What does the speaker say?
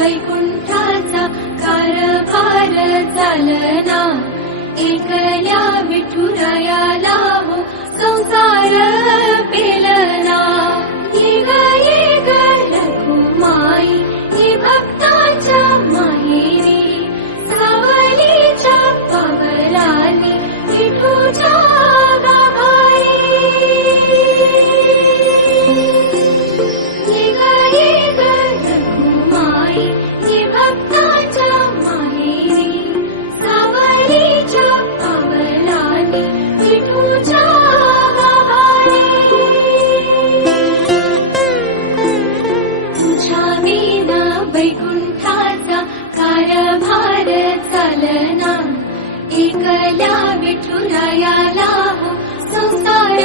वैकुंठाचा कारभार चालना, एकल्या विठुरायाला हो संसार पेलना। ये ग रघुमाई ही भक्ताच्या माहेरी, सावलीच्या पवलानी विठूच्या गाभारी। ये ग रघुमाई ही भक्ताच्या माहेरी, सावलीच्या पवलानी विठूच्या गाभारी। तुझ्या विना वैकुंठाचा कारभार चालना, एकल्या विठुरायाला हो संसार